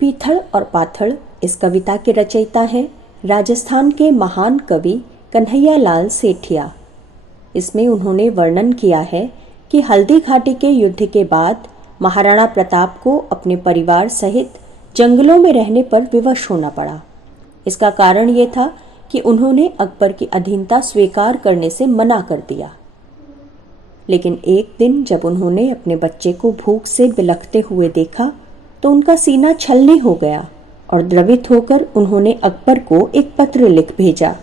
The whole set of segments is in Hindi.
पीथल और पाथल इस कविता के रचयिता हैं राजस्थान के महान कवि कन्हैया लाल सेठिया। इसमें उन्होंने वर्णन किया है कि हल्दी घाटी के युद्ध के बाद महाराणा प्रताप को अपने परिवार सहित जंगलों में रहने पर विवश होना पड़ा। इसका कारण ये था कि उन्होंने अकबर की अधीनता स्वीकार करने से मना कर दिया। लेकिन एक दिन जब उन्होंने अपने बच्चे को भूख से बिलखते हुए देखा तो उनका सीना छलनी हो गया और द्रवित होकर उन्होंने अकबर को एक पत्र लिख भेजा।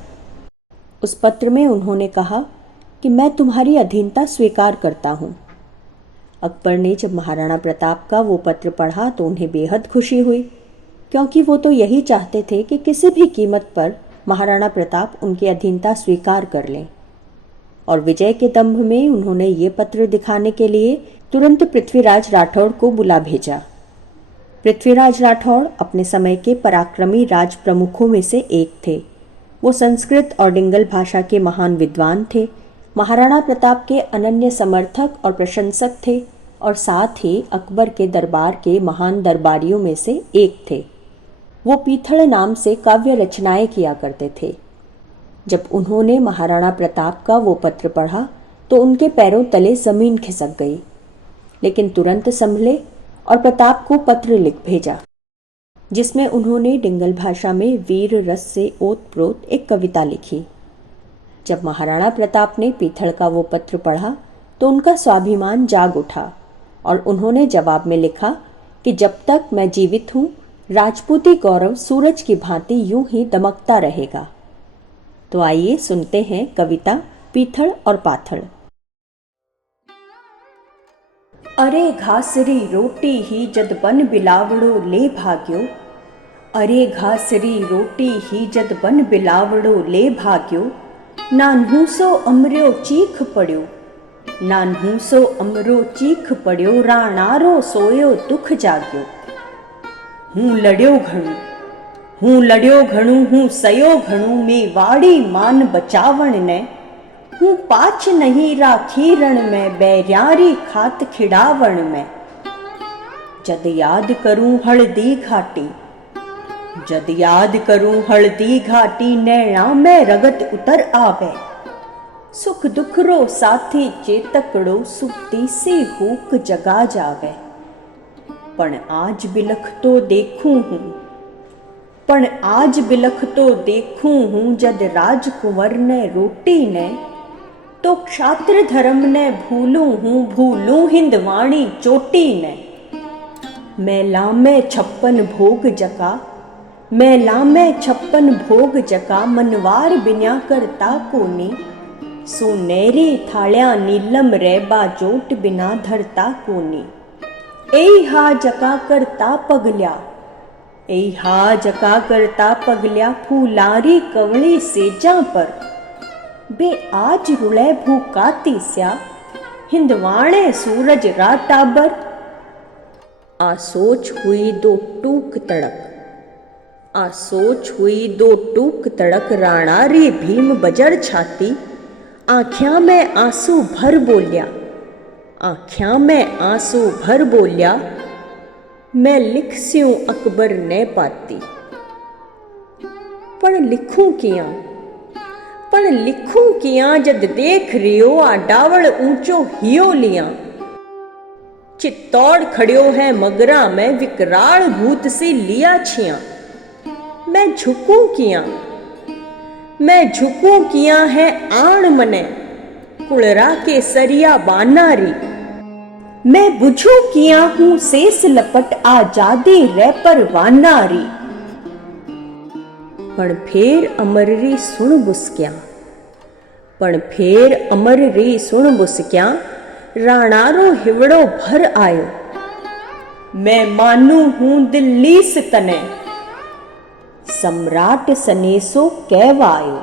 उस पत्र में उन्होंने कहा कि मैं तुम्हारी अधीनता स्वीकार करता हूँ। अकबर ने जब महाराणा प्रताप का वो पत्र पढ़ा तो उन्हें बेहद खुशी हुई, क्योंकि वो तो यही चाहते थे कि किसी भी कीमत पर महाराणा प्रताप उनकी अधीनता स्वीकार कर लें। और विजय के दंभ में उन्होंने ये पत्र दिखाने के लिए तुरंत पृथ्वीराज राठौड़ को बुला भेजा। पृथ्वीराज राठौड़ अपने समय के पराक्रमी राज प्रमुखों में से एक थे। वो संस्कृत और डिंगल भाषा के महान विद्वान थे, महाराणा प्रताप के अनन्य समर्थक और प्रशंसक थे और साथ ही अकबर के दरबार के महान दरबारियों में से एक थे। वो पीथल नाम से काव्य रचनाएं किया करते थे। जब उन्होंने महाराणा प्रताप का वो पत्र पढ़ा तो उनके पैरों तले जमीन खिसक गई, लेकिन तुरंत संभले और प्रताप को पत्र लिख भेजा, जिसमें उन्होंने डिंगल भाषा में वीर रस से ओतप्रोत एक कविता लिखी। जब महाराणा प्रताप ने पीथल का वो पत्र पढ़ा तो उनका स्वाभिमान जाग उठा और उन्होंने जवाब में लिखा कि जब तक मैं जीवित हूँ राजपूती गौरव सूरज की भांति यूं ही दमकता रहेगा। तो आइए सुनते हैं कविता पीथल और पाथल। अरे घासरी रोटी ही जद बन बिलावड़ो ले भाग्यो, अरे घासरी रोटी ही जद बन बिलावड़ो ले भाग्यो, नान्हू सो अमर्यो चीख पड़्यो, नान्हू सो अमरो चीख पड़्यो, राणारो सोयो दुख जाग्यो। हूँ लड़्यो घणू, हूँ लड़्यो घणू, हूँ सयो घणू, में वाड़ी मान बचावण ने, हूँ पाछ नहीं राखी रण में, बैरियारी खात खिड़ावण में। जद याद करूं हल्दी घाटी, जद याद करूं हल्दी घाटी, नैना में रगत उतर आवे, सुख दुख रो साथी चेतकड़ो, सुप्ती से हुक जगा जावे। पण आज बिलख तो देखूं हूं, पण आज बिलख तो देखूं हूं, जद राजकुंवर ने रोटी ने, तो क्षात्र धर्म ने भूलूं हूं, भूलूं हिंदवाणी चोटी ने। मैं लामे 56 भोग जका, मैं लामे 56 भोग जका, मनवार बिन्या करता कोनी, सुनेरी थाळ्या नीलम रे, बाजोट बिना धरता कोनी। ए हा जका करता पगल्या, ए हा जका करता पगल्या, फूलारी कवળી सेजा पर, बे आज रुले भूकाती स्या, हिंदवाणे सूरज राटाबर। आ सोच हुई दो टूक तड़क, आ सोच हुई दो टूक तड़क, राणारी भीम बजर छाती, आँख्या में आंसू भर बोलिया, आँख्या में आंसू भर बोलिया, मैं लिख स्यूं अकबर ने पाती। पण लिखूं किया, पण लिखूं किया, जद देख रियो आ डावड़ ऊंचो हियो लिया, चित्तौड़ खड़ियो है मगरा में, विकराल भूत से लिया छिया। मैं झुकूं किया, मैं झुकूं किया है आण मने, कुड़रा के सरिया बानारी, मैं बुझूं किया हूं शेष लपट, आजादी रे परवानारी। पण फेर अमर री सुण बुसक्या, पण फेर अमर री सुण बुसक्या, राणारो हिवड़ो भर आयो, मैं मानू हूं दिल्ली से तने, सम्राट सनेसो कहवायो।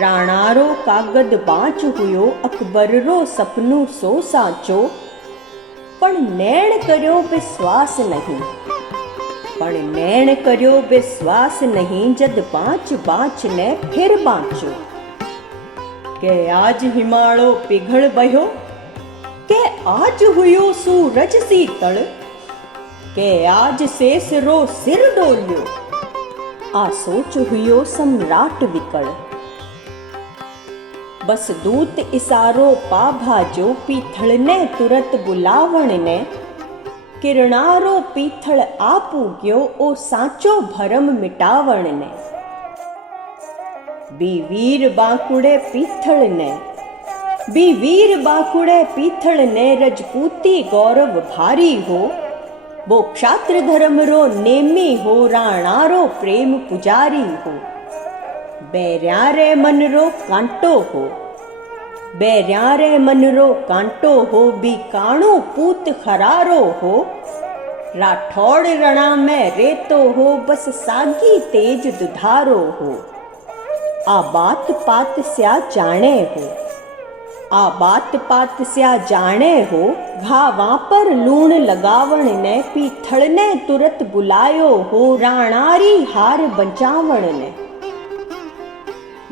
राणारो कागद बाँच हुयो, अकबर रो सपनू सो साचो, पण नैण कर्यो विश्वास नहीं, पण नैण कर्यो विश्वास नहीं, जद बाँच बाँच ने फिर बाँचो। के आज हिमाळो पिघल बह्यो, के आज हुयो सूरज शीतल, के आज शेष रो सिर डोल्यो। आ सोच हुयो सम्राट विकल। बस दूत इसारो पा भाजो पीथल ने तुरत बुलावण ने। किरणारो पीथल आपू गयो ओ साचो भरम मिटावण ने। बीवीर बाकुड़े पीथल ने, बीवीर बाकुड़े पीथल ने रजपूती गौरव भारी हो। वो क्षात्र धर्म रो नेमी हो, राणारो प्रेम पुजारी हो। बैर्यारे मन रो कांटो हो, बैर्यारे मन रो कांटो हो। बीकाणो पूत खरारो हो, राठौड़ रणा में रेतो हो। बस सागी तेज दुधारो हो। आ बात पात स्या जाने हो, आ बात पात स्या जाने हो। घावां पर लूण लगावण ने, पीथल ने तुरत बुलायो हो। राणारी हार बचावण ने।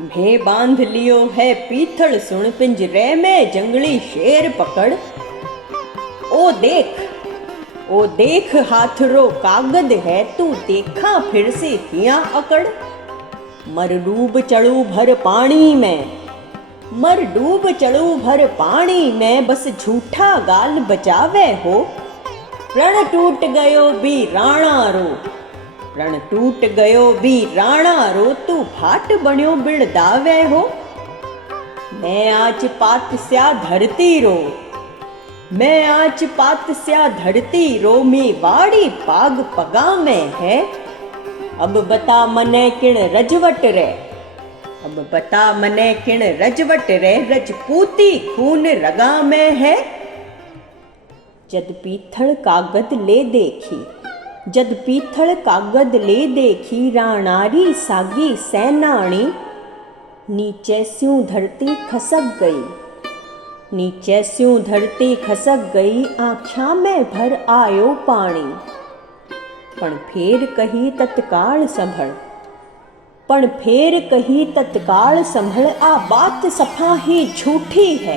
भे बांध लियो है पीथल सुन, पिंजरे में जंगली शेर पकड़। ओ देख हाथ रो कागद है, तू देखा फिर से किया अकड़। मर डूब चढ़ू भर पानी में, मर डूब चढ़ू भर पानी में। बस झूठा गाल बचावे हो। प्रण टूट गयो भी राणा रो, प्रण टूट गयो भी राणा रो। तू भाट बण्यो बिड़दावे हो। मैं आज पात स्या धरती रो, मैं आज पात स्या धरती रो। मेवाड़ी पाग पगा में है। अब बता मने किण रजवट रे, अब बता मने किण रजवट रे। रजपूती खून रगा में है। जद पीथल कागद ले देखी, जद पीथल कागद ले देखी। राणारी सागी सैनाणी, नीचे स्यूं धरती खसक गई, नीचे स्यूं धरती खसक गई। आँख्या में भर आयो पानी। पण फेर कही तत्काल संभल, पण फेर कही तत्काल संभल। आ बात सफा ही झूठी है।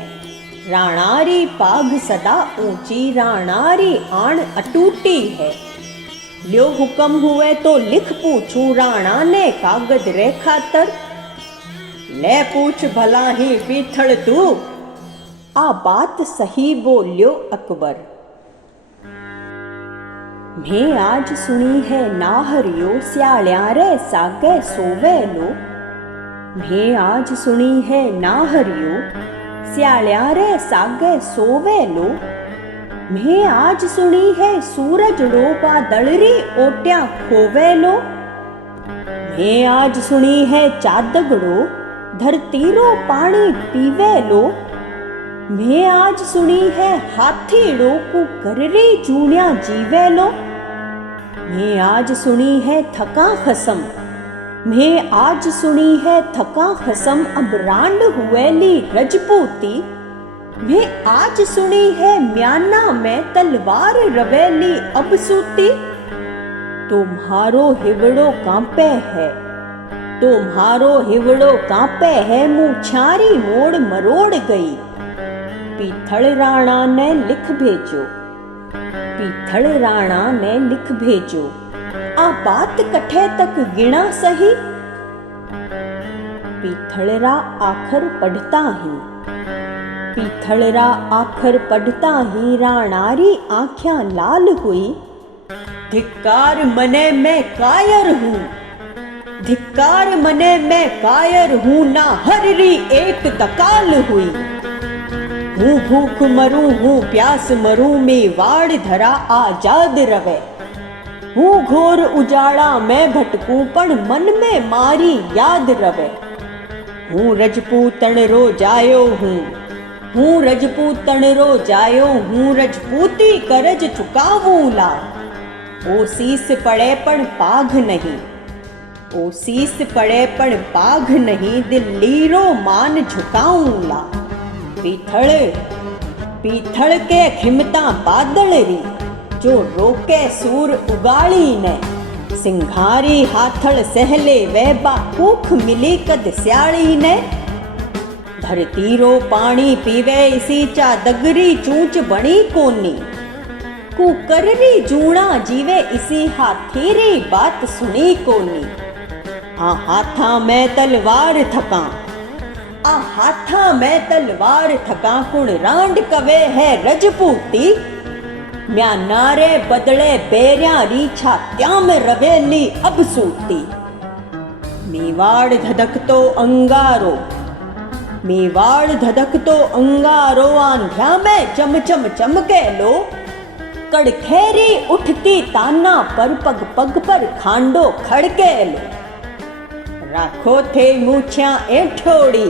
राणारी पाग सदा ऊंची, राणारी आण अटूटी है। ल्यो हुक्म हुए तो लिख पूछूं, राणा ने कागज रे खातर। ले पूछ भला ही पीथल तू, आ बात सही बोल्यो अकबर। मैं आज सुनी है नाहरियो, स्याल्या रे सागे सोवे लो। मैं आज सुनी है नाहरियो, स्याल्या रे सागे सोवे लो। मैं आज सुनी है सूरज रो बादलरी ओट्या खोवे लो। मैं आज सुनी है चादगड़ो धरती रो पानी पीवे लो। मैं आज सुनी है हाथीड़ो को कररी जूनिया जीवे लो। मैं आज सुनी है थका खसम, मैं आज सुनी है थका खसम। अब रांड हुएली रजपूती, मैं आज सुनी है म्याना में तलवार रवेली अब सूती। तुम्हारो हिवड़ो कांपे है, तुम्हारो हिवड़ो कांपे है। मुँह छारी मोड़ मरोड़ गई। पीथल राणा ने लिख भेजो, पीथल राणा ने लिख भेजो। आ बात कठे तक गिना सही। पीथलरा आखर पढ़ता ही, पीथलरा आखर पढ़ता ही। राणारी आँख्यां लाल हुई। धिक्कार मने मैं कायर हूँ, धिक्कार मने मैं कायर हूँ। ना हररी एक दकाल हुई। हूँ भूख मरूं, हूँ प्यास मरूं। मेवाड़ धरा आजाद रवे। हूँ घोर उजाड़ा मैं भटकूं, पण मन में मारी याद रवे। हूँ रजपूतन रो जायो हूँ, हूँ रजपूतन रो जायो हूँ। रजपूती करज चुकावूं ला। ओ शीस पड़े पण पाघ नहीं, ओ शीस पड़े पण पाघ नहीं। दिल्ली रो मान झुकाऊं ला। पीथल, पीथल के खिमता बादल री, जो रोके सूर उगाड़ी ने। सिंघारी हाथल सहले वैबा, कूख मिली कद स्याड़ी ने। धरती रो पानी पीवे इसी चा, दगरी चूंच बणी कोनी। कुकररी जूणा जीवे इसी हाथी री बात सुनी कोनी। आ हाथा मैं तलवार थका, आ हाथा मैं तलवार थका, कुण रांड कवे है रजपूती। म्या नारे बदले बेरिया री छात्या में रवेली अब सूती। मेवाड़ धधकतो अंगारो, मेवाड़ धधकतो अंगारो, आंध्या में चमचम चमके लो। कड़खेरी उठती ताना पर पग पग पर खांडो खड़के लो। राखो थे मूछ्या एंठोड़ी,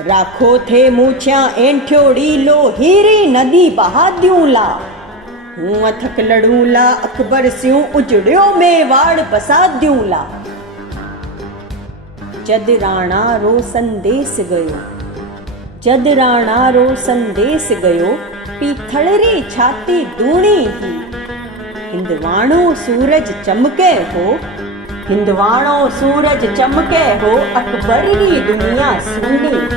राखो थे मूछ्या एंठोड़ी, लो हीरी नदी बहा द्यूला। हूं अथक लड़ूला अकबर स्यूं उजड़ियो मेवाड़ बसा द्यूला। जद राणा रो संदेश गयो, जद राणा रो संदेश गयो, पीथड़री छाती दूणी ही। हिंदवाणो सूरज चमके हो, हिंदवाणो सूरज चमके हो, अकबर री दुनिया सुनी।